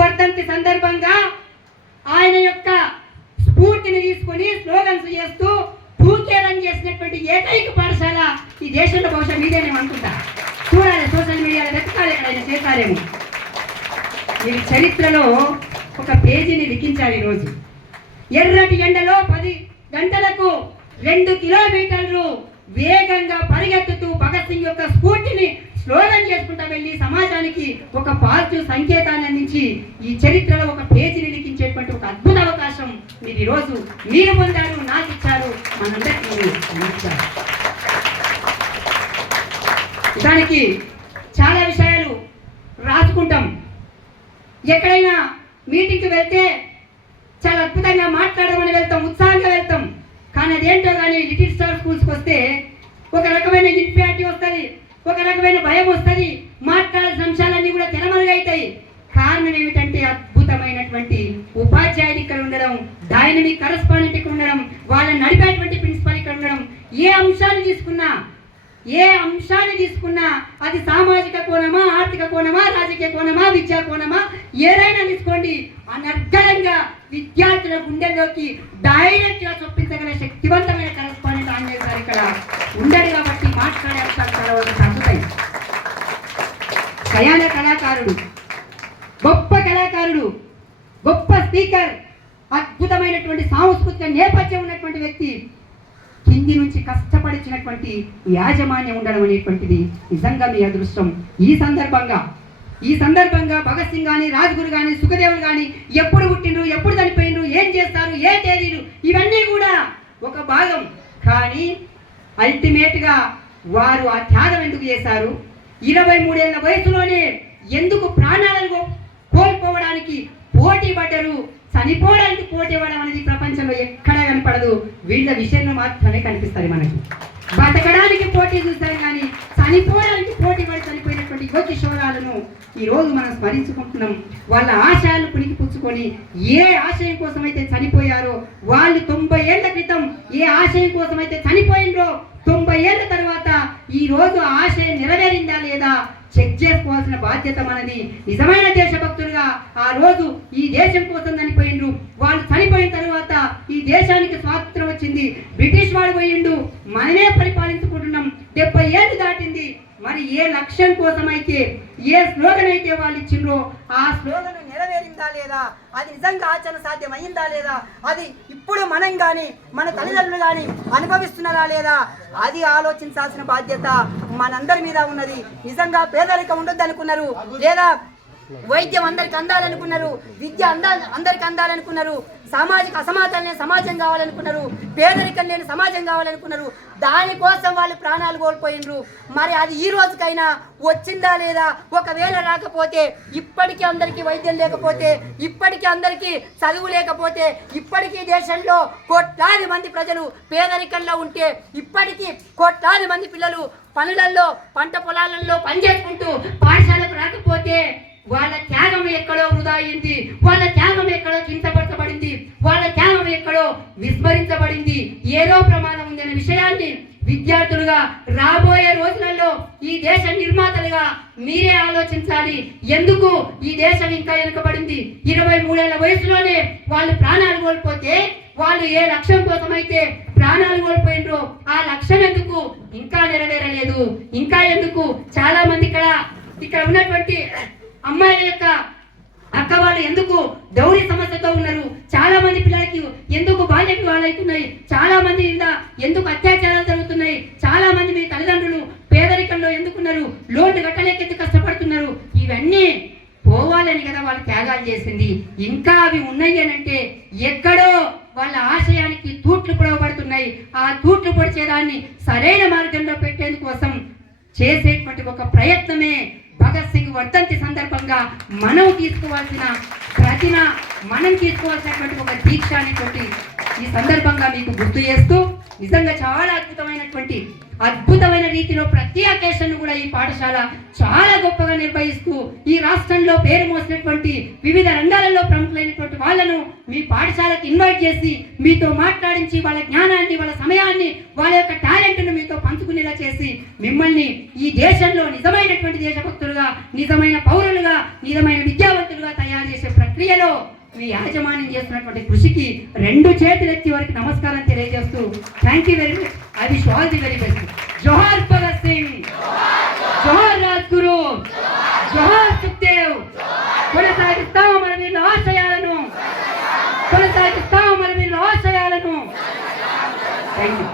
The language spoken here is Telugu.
వర్ధంతి సందర్భంగా ఆయన యొక్క స్ఫూర్తిని తీసుకొని స్లోగన్స్ చేస్తూ పూకేరం చేసినటువంటి ఏకైక పాఠశాల ఈ దేశంలో బహుశా మీదేనేమో అనుకుంటా. చూడాలి, సోషల్ మీడియాలో వెతకాలి, ఎక్కడైనా చేస్తారేమో. ఈ చరిత్రలో ఒక పేజీని లిఖించారు. ఈరోజు ఎర్రటి ఎండలో 10 గంటలకు 2 కిలోమీటర్లు వేగంగా పరిగెత్తుతూ భగత్ సింగ్ యొక్క స్ఫూర్తిని స్లోగన్ చేసుకుంటూ వెళ్ళి సమాజానికి ఒక పాజిటివ్ సంకేతాన్ని అందించి ఈ చరిత్రలో ఒక పేజీని లిఖించేటువంటి ఒక అద్భుత అవకాశం మీరు ఈరోజు మీరు పొందారు, నాకు ఇచ్చారు, మనందరికీ ఇచ్చారు. దానికి చాలా విషయాలు రాసుకుంటాం. ఎక్కడైనా మీటింగ్కి వెళ్తే చాలా అద్భుతంగా మాట్లాడమని వెళ్తాం, ఉత్సాహంగా వెళ్తాం. కానీ అదేంటో కానీ లిటిల్ స్టార్ స్కూల్స్కి వస్తే ఒక రకమైన ఇన్ఫియారిటీ వస్తుంది, ఒక రకమైన భయం వస్తుంది, మాట్లాడాల్సిన అంశాలన్నీ కూడా తెరమరుగైతాయి. కారణం ఏమిటంటే అద్భుతమైనటువంటి ఉపాధ్యాయులు ఇక్కడ ఉండడం, డైనమిక్ కరెస్పాండెంట్ ఇక్కడ ఉండడం, వాళ్ళని నడిపేటువంటి ప్రిన్సిపల్ ఇక్కడ ఉండడం. ఏ అంశాన్ని తీసుకున్నా అది సామాజిక కోణమా, ఆర్థిక కోణమా, రాజకీయ కోణమా, విద్యా కోణమా, ఏదైనా తీసుకోండి, అనర్గళంగా విద్యార్థుల గుండెల్లోకి డైరెక్ట్ గా చొప్పించగల శక్తివంతమైన కరెస్పాండెంట్ ఆంజనేయ గారు ఇక్కడ ఉండడు. కాబట్టి మాట్లాడే అంశాలు చాలా వరకు తగ్గుతాయి. ఖయాన కళాకారుడు, గొప్ప కళాకారుడు, గొప్ప స్పీకర్, అద్భుతమైనటువంటి సాంస్కృతిక నేపథ్యం ఉన్నటువంటి వ్యక్తి, కింది నుంచి కష్టపడిచినటువంటి యాజమాన్యం ఉండడం అనేటువంటిది నిజంగా మీ అదృష్టం. ఈ సందర్భంగా భగత్ సింగ్ కానీ, రాజ్గురు కానీ, సుఖదేవులు కానీ ఎప్పుడు పుట్టిండ్రు, ఎప్పుడు చనిపోయినరు, ఏం చేస్తారు, ఏ తేదీలు, ఇవన్నీ కూడా ఒక భాగం. కానీ అల్టిమేట్గా వారు ఆ త్యాగం ఎందుకు చేశారు, 23 ఏళ్ల వయసులోనే ఎందుకు ప్రాణాలను కోల్పోవడానికి పోటీ పడ్డారు, చనిపోవడానికి పోటీ పడడం అనేది ప్రపంచంలో ఎక్కడా కనపడదు. వీళ్ళ విషయంలో మాత్రమే కనిపిస్తుంది మనకి. బతకడానికి పోటీ చూస్తాం కానీ చనిపోవడానికి పోటీ పడి చనిపోయినటువంటి యువ కిషోరాలను ఈరోజు మనం స్మరించుకుంటున్నాం. వాళ్ళ ఆశయాలు పుణికిపుచ్చుకొని ఏ ఆశయం కోసం అయితే చనిపోయారో, వాళ్ళు 90 ఏళ్ల క్రితం ఏ ఆశయం కోసం అయితే చనిపోయినరో, 90 ఏళ్ల తర్వాత ఈ రోజు ఆశయం నెరవేరిందా లేదా చెక్ చేసుకోవాల్సిన బాధ్యత మనది. నిజమైన దేశభక్తులుగా ఆ రోజు ఈ దేశం కోసం చనిపోయిండ్రు. వాళ్ళు చనిపోయిన తర్వాత ఈ దేశానికి స్వాతంత్రం వచ్చింది, బ్రిటిష్ వాడు పోయిండు, మనమే పరిపాలించుకుంటున్నాం. 70 ఏళ్ళు దాటింది. మరి ఏ లక్ష్యం కోసం అయితే, ఏ స్లోగన్ అయితే వాళ్ళు ఇచ్చిండ్రో ఆ స్లోగన్ నెరవేరిందా లేదా, అది నిజంగా ఆచరణ సాధ్యం అయ్యిందా లేదా, అది ఇప్పుడు మనం కానీ మన తల్లిదండ్రులు కానీ అనుభవిస్తున్నారా లేదా, అది ఆలోచించాల్సిన బాధ్యత మనందరి మీద ఉన్నది. నిజంగా పేదరికం ఉండొద్దు అనుకున్నారు, లేదా వైద్యం అందరికి అందాలనుకున్నారు, విద్య అందరికి అందాలనుకున్నారు, సామాజిక అసమానతలనే సమాజం కావాలనుకున్నారు, పేదరికం లేని సమాజం కావాలనుకున్నారు. దానికోసం వాళ్ళు ప్రాణాలు కోల్పోయినరు. మరి అది ఈ రోజుకైనా వచ్చిందా లేదా, ఒకవేళ రాకపోతే, ఇప్పటికీ అందరికీ వైద్యం లేకపోతే, ఇప్పటికీ అందరికీ చదువు లేకపోతే, ఇప్పటికీ దేశంలో కోట్లాది మంది ప్రజలు పేదరికంలో ఉంటే, ఇప్పటికీ కోట్లాది మంది పిల్లలు పనులలో పంట పొలాలలో పనిచేసుకుంటూ పాఠశాలకు రాకపోతే వాళ్ళ త్యాగం ఎక్కడో వృధా అయింది, వాళ్ళ త్యాగం ఎక్కడో కించపరచబడింది, వాళ్ళ త్యాగం ఎక్కడో విస్మరించబడింది, ఏదో ప్రమాదం ఉందనే విషయాన్ని విద్యార్థులుగా రాబోయే రోజులలో ఈ దేశ నిర్మాతలుగా మీరే ఆలోచించాలి. ఎందుకు ఈ దేశం ఇంకా వెనుకబడింది? 23 ఏళ్ల వయసులోనే వాళ్ళు ప్రాణాలు కోల్పోతే, వాళ్ళు ఏ లక్ష్యం కోసం అయితే ప్రాణాలు కోల్పోయినరో ఆ లక్ష్యం ఎందుకు ఇంకా నెరవేరలేదు? ఇంకా ఎందుకు? చాలా మంది ఇక్కడ ఉన్నటువంటి అమ్మాయిల యొక్క అక్క వాళ్ళు ఎందుకు దౌర్య సమస్యతో ఉన్నారు? చాలా మంది పిల్లలకి ఎందుకు బాల్య వివాహాలు అవుతున్నాయి? చాలా మంది ఎందుకు అత్యాచారాలు జరుగుతున్నాయి? చాలా మంది మీ తల్లిదండ్రులు పేదరికంలో ఎందుకున్నారు? లోన్లు కట్టలేకెత్తి కష్టపడుతున్నారు. ఇవన్నీ పోవాలని కదా వాళ్ళు త్యాగాలు చేసింది. ఇంకా అవి ఉన్నాయి అని అంటే ఎక్కడో వాళ్ళ ఆశయానికి తూట్లు పొడవబడుతున్నాయి. ఆ తూట్లు పొడిచేదాన్ని సరైన మార్గంలో పెట్టేందుకోసం చేసేటువంటి ఒక ప్రయత్నమే భగత్ సింగ్ వర్ధంతి సందర్భంగా మనం తీసుకోవాల్సినటువంటి ఒక దీక్ష అనేటువంటి ఈ సందర్భంగా మీకు గుర్తు చేస్తూ, నిజంగా చాలా అద్భుతమైన రీతిలో ప్రతి అకేషన్ కూడా ఈ పాఠశాల చాలా గొప్పగా నిర్వహిస్తూ ఈ రాష్ట్రంలో పేరు మోసినటువంటి వివిధ రంగాలలో ప్రముఖులైనటువంటి వాళ్ళను మీ పాఠశాలకు ఇన్వైట్ చేసి మీతో మాట్లాడించి వాళ్ళ జ్ఞానాన్ని, వాళ్ళ సమయాన్ని, వాళ్ళ యొక్క టాలెంట్ను మీతో పంచుకునేలా చేసి మిమ్మల్ని ఈ దేశంలో నిజమైనటువంటి దేశభక్తులుగా, నిజమైన పౌరులుగా, నిజమైన విద్యావంతులుగా తయారు చేసి స్థాయిలో మీ యాజమాన్యం చేస్తున్నటువంటి కృషికి 2 చేతులు ఎత్తి వారికి నమస్కారం తెలియజేస్తూ thank you very much. I wish all the very best. జోహార్ భగత్ సింగ్, జోహార్ రాజ్గురు, జోహార్ సుఖ్దేవ్. కొనసాగిస్తాము మన వీళ్ళ ఆశయాలను, కొనసాగిస్తాము మన వీళ్ళ ఆశయాలను. Thank you.